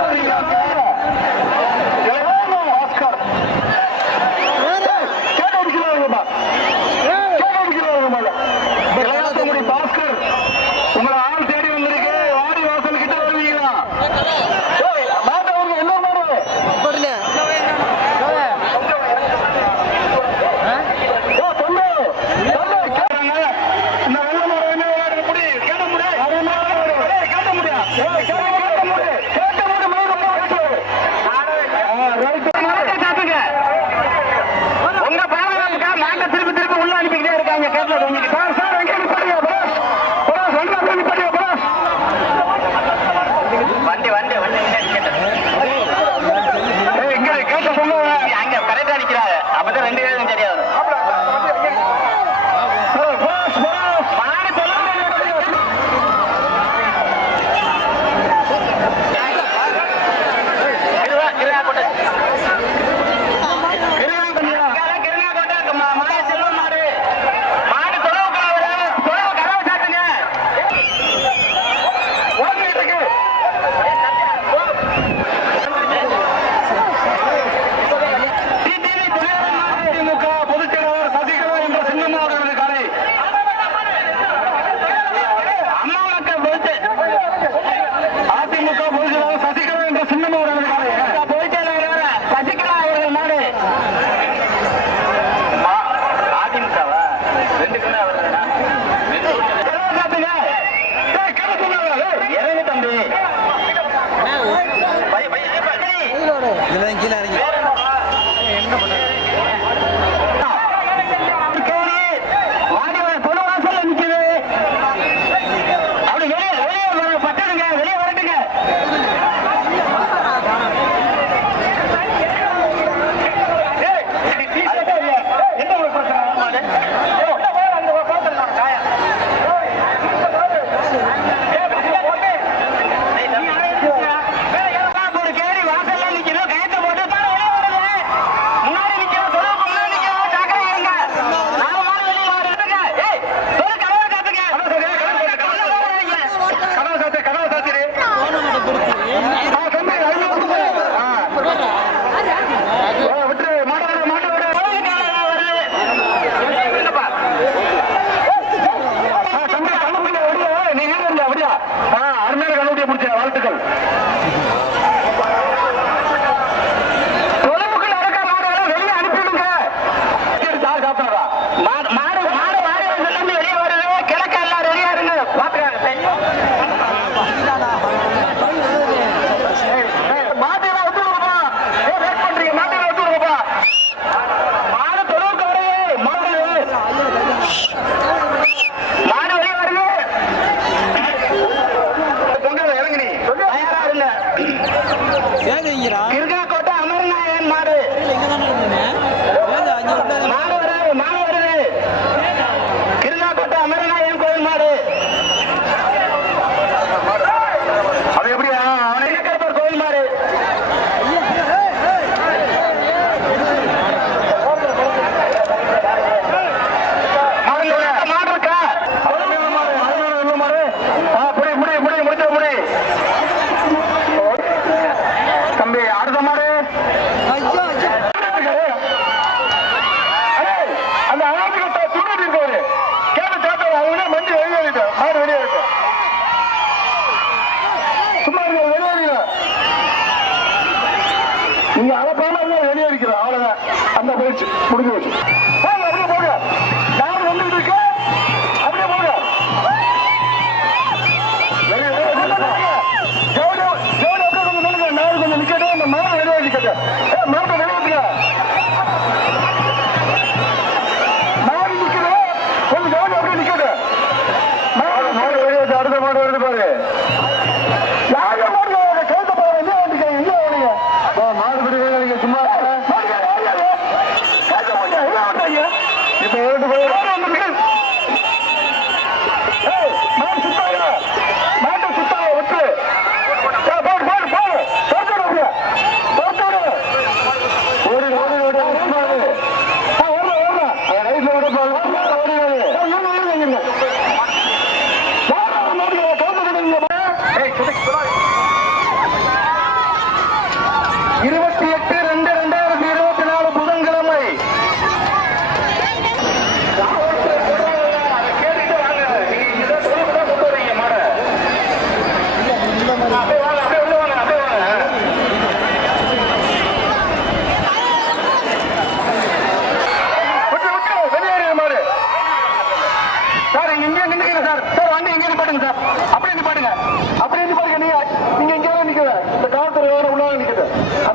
Hallelujah. நிக்கிறாங்க. அப்பதான் ரெண்டு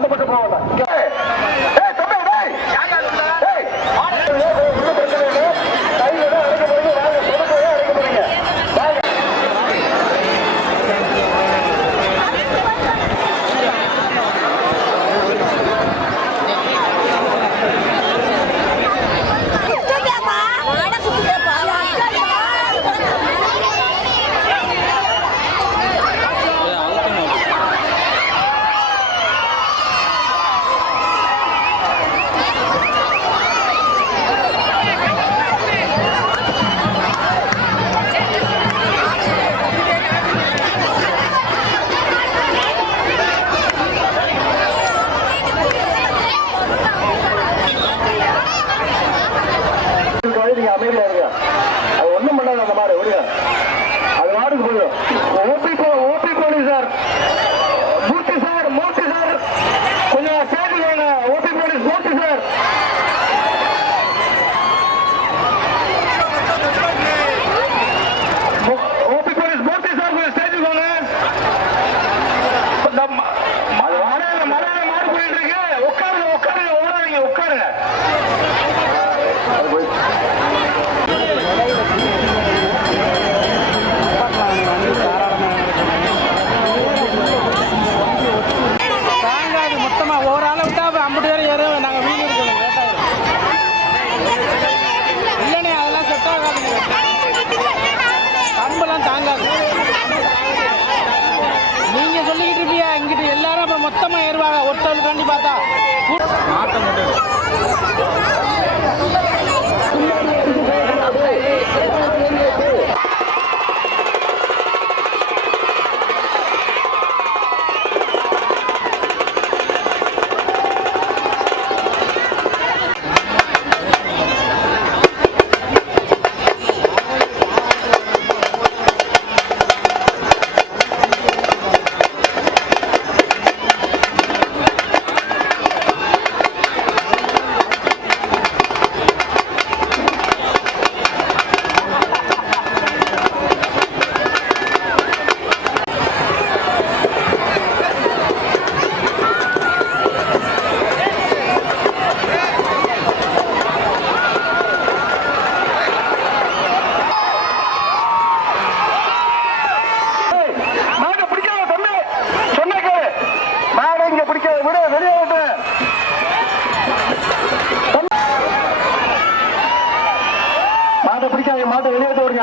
Bota pra. நேரம் நாங்கள்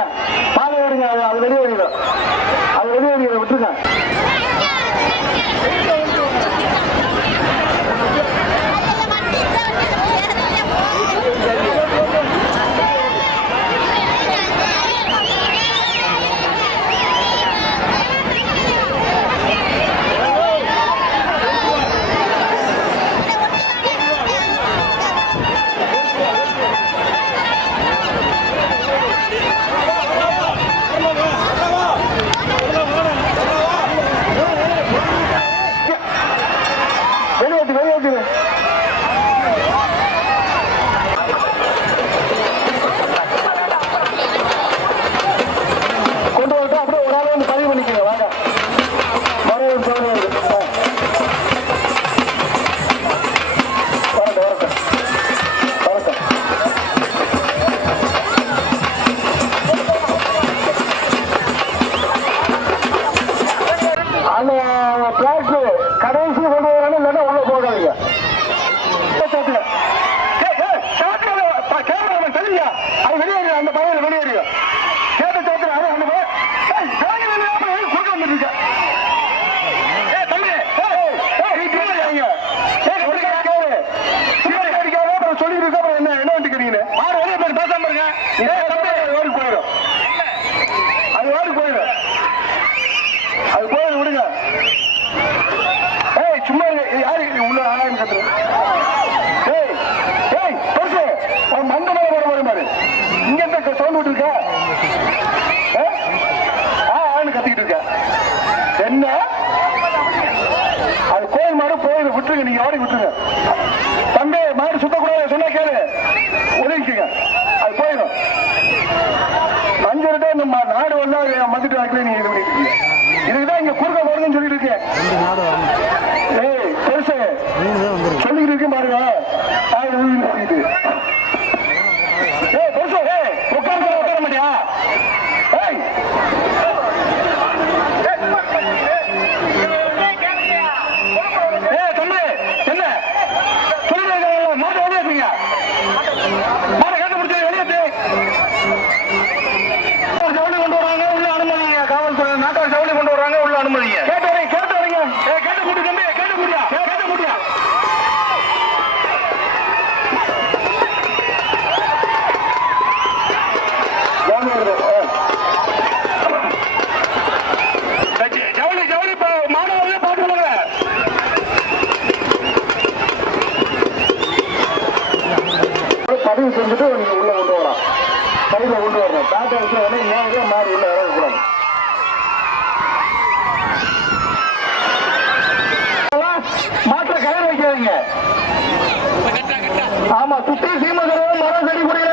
Yeah. மாடு கத்திக்கிட்டு இருக்க. என்ன? அது கோயில் மாடு போயிரு விட்டுருங்க நீங்க ஓடி விட்டுருங்க. தம்பி மாடு சுத்தக்கூடாது சொன்னா கேளு. ஒதுக்கிக்கங்க அது போயிடும். மஞ்சள் நம்ம நாடு வந்தா மதுட்டு வாக்கில நீங்க இது பண்ணிட்டு இதுக்குதான் இங்க குறுக்க போறதுன்னு சொல்லிட்டு இருக்கேன். ஏய் பெருசு. சொல்லிக்கிட்டு இருக்கேன் பாருங்க. கேட்டுறாதீங்க கேட்டுறீங்க கேட்டுறீங்க ஏ கேட்ட கூடி தம்பி கேட்ட கூடியா கேட்ட கூடியா ஜவுளி ஜவுளி மாணவர்களே பாட்டு விடுங்க பதிவு செஞ்சுட்டு நீங்க உள்ள கொண்டு வரலாம். பதிவில் கொண்டு வரணும். பேட்டை வச்சு உடனே மாறி உள்ள இறங்கக்கூடாது. ஆமா சுத்தி சீமகரம் மரம் செடி குடியில